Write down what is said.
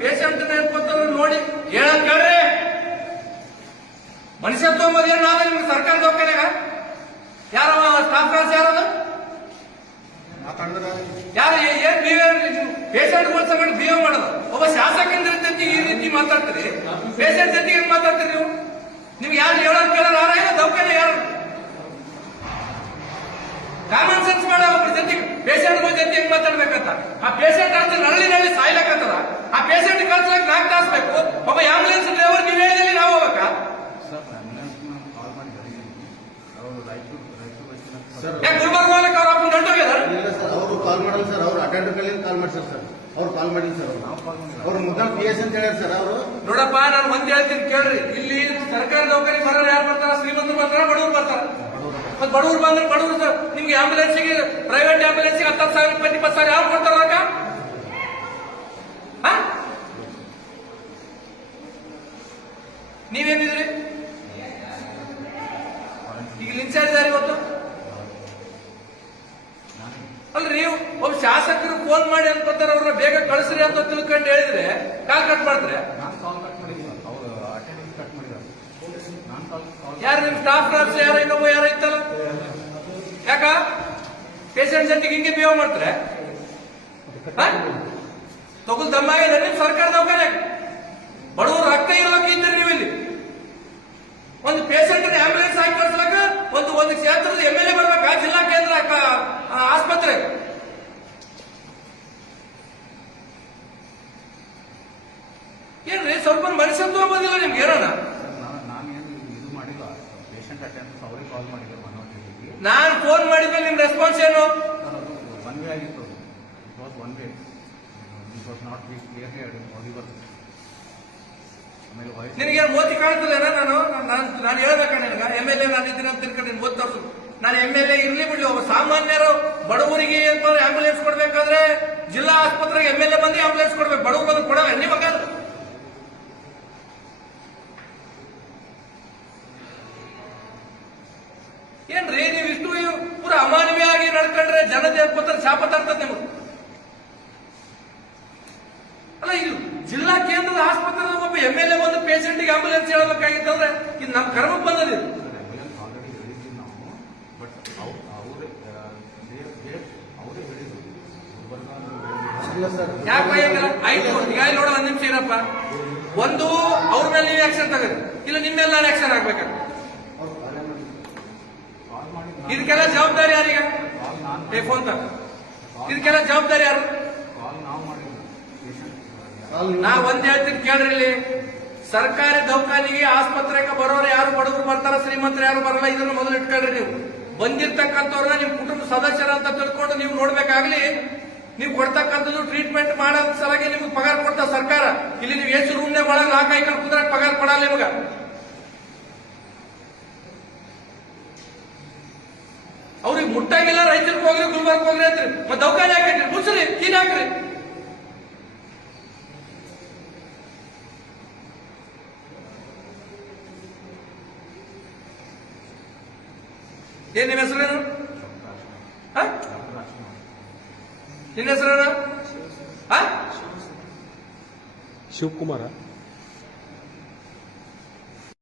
Patient ನೋಡಿ ಹೇಳಕ್ ಕೇಳ್ರಿ. ಮನುಷ್ಯತ್ವ ಏನ್ ನಾವೇ ನಿಮ್ಗೆ ಸರ್ಕಾರ ದವಾಖಾನೆಗ ಯಾರ ಸ್ಟಾಫ್ ಕ್ಲಾಸ್ ಯಾರದು ಯಾರು ಏನ್ ಬಿಹೇವ್ ಪೇಷಂಟ್ಗಳ ಸಂಗಡ ಬಿಹೇವ್ ಮಾಡೋದು. ಒಬ್ಬ ಶಾಸಕರ ಜೊತೆಗೆ ಈ ರೀತಿ ಮಾತಾಡ್ತೀರಿ, ಪೇಷಂಟ್ ಜೊತೆಗೆ ಹೆಂಗ್ ಮಾತಾಡ್ತೀರಿ ನೀವು? ನಿಮ್ಗೆ ಯಾರು ಹೇಳೋದು ಕೇಳೋರು ಯಾರ ಇಲ್ಲ ದವಾಖಾನೆ ಯಾರು? ಕಾಮನ್ ಸೆನ್ಸ್ ಮಾಡ ಒಬ್ಬರ ಜೊತೆಗೆ ಪೇಷಂಟ್ಗಳ ಜೊತೆ ಹೆಂಗ್ ಮಾತಾಡ್ಬೇಕಂತ. ಆ ಪೇಷಂಟ್ ಅಂತ ನಳ್ಳಿನಲ್ಲಿ ಸಾಯ್ಲಕ್ಕತ್ತದ, ಆ ಪೇಷಂಟ್ ಕಳ್ಸಕ್ 4 ತಾಸು ಬೇಕು. ಒಬ್ಬ ಆಂಬುಲೆನ್ಸ್ ಡ್ರೈವರ್ ನೀವ್ ಹೇಳಿದಲ್ಲಿ ನಾವು ಹೋಗ್ಬೇಕಾ? ಗುಲ್ಬರ್ಗ ಹೋಗಕ್ಕೆ ಅವ್ರ ಅಪ್ಪನ ಹೊರಟೋಗ್ಯದ? ಅವರು ಕಾಲ್ ಮಾಡಲ್ಲ ಸರ್, ಅವ್ರು ಅಟೆಂಡರ್ ಕಲ್ಲಿಂದ ಕಾಲ್ ಮಾಡ್ತಾರೆ ಸರ್. ಅವ್ರು ಕಾಲ್ ಮಾಡಿಲ್ಲ ಸರ್, ಅವ್ರು ಮುದ್ದ PS ಅಂತ ಹೇಳ್ಯಾರ ಸರ್. ಅವರು ನೋಡಪ್ಪ, ನಾನು ಒಂದ್ ಹೇಳ್ತೀನಿ ಕೇಳ್ರಿ. ಇಲ್ಲಿ ಸರ್ಕಾರ ನೌಕರಿ ಬರೋರು ಯಾರು ಬರ್ತಾರ? ಶ್ರೀಮಂತರು ಬರ್ತಾರ, ಬಡವರು ಬರ್ತಾರ. ಮತ್ ಬಡವರು ಬಂದ್ರೆ ಬಡವರು ನಿಮ್ಗೆ ಆಂಬುಲೆನ್ಸ್ಗೆ ಪ್ರೈವೇಟ್ ಆಂಬುಲೆನ್ಸ್ಗೆ 10,000 20,000 ಯಾರು ಕೊಡ್ತಾರ? ನೀವೇನಿದ್ರಿ ಈಗ ಇನ್ಚಾರ್ಜ್ ಯಾರು ಇವತ್ತು? ಅಲ್ರಿ, ಒಬ್ಬ ಶಾಸಕರು ಫೋನ್ ಮಾಡಿ ಅನ್ಕೊತಾರ, ಅವ್ರನ್ನ ಬೇಗ ಕಳಿಸ್ರಿ ಅಂತ ತಿಳ್ಕೊಂಡು ಹೇಳಿದ್ರೆ ಕಾಲ್ ಕಟ್ ಮಾಡಿದ್ರೆ ಯಾರು ನಿಮ್ ಸ್ಟಾಫ್ ಕ್ಲಾಸ್ ಯಾರ ಇನ್ನೊಬ್ಬ ಯಾರ ಇತ್ತಲ್ಲ? ಯಾಕ ಪೇಷಂಟ್ ಜೊತೆಗೆ ಹಿಂಗೆ ಬಿಹೇವ್ ಮಾಡ್ತಾರೆ? ತಗೊಳ್ ದಮ್ಮಾಗಿದೆ ನಿಮ್ ಸರ್ಕಾರ ದವಾಖಾನೆ. ಬಡವರು ರಕ್ತ ಇರೋಕೆ ಇದ್ದೀರಿ ನೀವು ಇಲ್ಲಿ. ಒಂದು ಪೇಷಂಟ್ ಆಂಬುಲೆನ್ಸ್ ಹಾಕಿ ಕಳಿಸ್ಲಕ್ಕ ಒಂದು ಕ್ಷೇತ್ರದ MLA ಬರ್ಬೇಕಾ? ಜಿಲ್ಲಾ ಕೇಂದ್ರ ಆಸ್ಪತ್ರೆ ಏನ್ರಿ? ಸ್ವಲ್ಪ ಮನುಷ್ಯತ್ವ ಬಂದಿಲ್ಲ ನಿಮ್ಗೆ ಏನಾನ? ನಾನು ಫೋನ್ ಮಾಡಿದ್ಮೇಲೆ ನಿಮ್ ರೆಸ್ಪಾನ್ಸ್ ಏನು? ನಿನಗೆ ಮೋತಿ ಕಾಣ್ತದೇನ? ನಾನು ಹೇಳ್ಬೇಕ ನಿನಗ? MLA ನಾನು ಇದ್ದೀನಿ ಅಂತ ತಿಳ್ಕೊಂಡು ನಿನ್ ಓದ್ ತೋರ್ಸು. ನಾನು MLA ಇರ್ಲಿ ಬಿಡ್ಲಿ, ಒಬ್ಬ ಸಾಮಾನ್ಯರು ಬಡವರಿಗೆ ಆಂಬುಲೆನ್ಸ್ ಕೊಡ್ಬೇಕಾದ್ರೆ ಜಿಲ್ಲಾ ಆಸ್ಪತ್ರೆಗೆ MLA ಬಂದು ಆಂಬುಲೆನ್ಸ್ ಕೊಡ್ಬೇಕು, ಬಡವರು ಬಂದು ಕೊಡಲ್ಲ ನಿಮಗ? ಏನ್ರಿ ನೀವು ಇಷ್ಟು ಪೂರ ಅಮಾನವೀಯವಾಗಿ ನಡ್ಕೊಂಡ್ರೆ ಜನತೆ ಶಾಪ ತರ್ತದೆ ನಿಮ್ಗೆ. ಅಲ್ಲ, ಇದು ಜಿಲ್ಲಾ ಕೇಂದ್ರದ ಆಸ್ಪತ್ರೆ ಒಬ್ಬ MLA ಬಂದು ಪೇಷಂಟ್ಗೆ ಆಂಬುಲೆನ್ಸ್ ಹೇಳಬೇಕಾಗಿತ್ತಂದ್ರೆ ಇದು ನಮ್ಮ ಕರ್ಮಕ್ಕೆ ಬಂದದಿಲ್ಲ. ಯಾಕೆ ಆಯ್ತು? ಈಗ ನೋಡ, 1 ನಿಮಿಷ ಇರಪ್ಪ. ಒಂದು ಅವ್ರ ಮೇಲೆ ನೀವು ಆಕ್ಷನ್ ತಗೋರಿ, ಇಲ್ಲ ನಿಮ್ಮೆಲ್ಲ ಆಕ್ಷನ್ ಆಗ್ಬೇಕಂತ. ಇದಕ್ಕೆಲ್ಲ ಜವಾಬ್ದಾರಿ ಯಾರೀಗ? ಫೋನ್ ತಗ. ಇದಕ್ಕೆಲ್ಲ ಜವಾಬ್ದಾರಿ ಯಾರು? ನಾ ಒಂದ್ ಹೇಳ್ತೀನಿ ಕೇಳ್ರಿ. ಇಲ್ಲಿ ಸರ್ಕಾರಿ ದವಾಖಾನಿಗೆ ಆಸ್ಪತ್ರೆಗೆ ಬರೋರು ಯಾರು ಬಡವರು ಬರ್ತಾರ, ಶ್ರೀಮಂತರು ಯಾರು ಬರಲ್ಲ. ಇದನ್ನು ಮೊದಲು ಇಟ್ಕೊಳ್ರಿ. ನೀವು ಬಂದಿರ್ತಕ್ಕಂಥವ್ರನ್ನ ನಿಮ್ ಕುಟುಂಬ ಸದಸ್ಯರ ಅಂತ ತಿಳ್ಕೊಂಡು ನೀವು ನೋಡ್ಬೇಕಾಗ್ಲಿ. ನೀವು ಕೊಡ್ತಕ್ಕಂಥದ್ದು ಟ್ರೀಟ್ಮೆಂಟ್ ಮಾಡೋ ಸಲಗೆ ನಿಮ್ಗೆ ಪಗಾರ ಕೊಡ್ತಾವ ಸರ್ಕಾರ. ಇಲ್ಲಿ ನೀವು ಎಷ್ಟು ರೂಮ್ನೇ ಒಳಗೆ ನಾಲ್ಕು ಐಕಲ್ ಕುಂದ್ರೆ ಪಗಾರ ಕೊಡಲ್ಲ ನಿಮ್ಗ. ಅವ್ರಿಗೆ ಮುಟ್ಟಾಗಿಲ್ಲ, ರೈತರಿಗೆ ಹೋಗ್ರಿ, ಗುಲ್ಬರ್ಗ ಹೋಗ್ರಿ ಅಂತ್ರಿ. ಮತ್ತೆ ದವಾಖಾನೆ ಹಾಕಿಟ್ರಿ, ಮುಚ್ಚ್ರಿ, ಕೀನ್ ಹಾಕ್ರಿ. ಏನ್ ನಿಮ್ಮ ಹೆಸರೇನು? ನಿನ್ನ ಹೆಸರೇನು? ಶಿವಕುಮಾರ.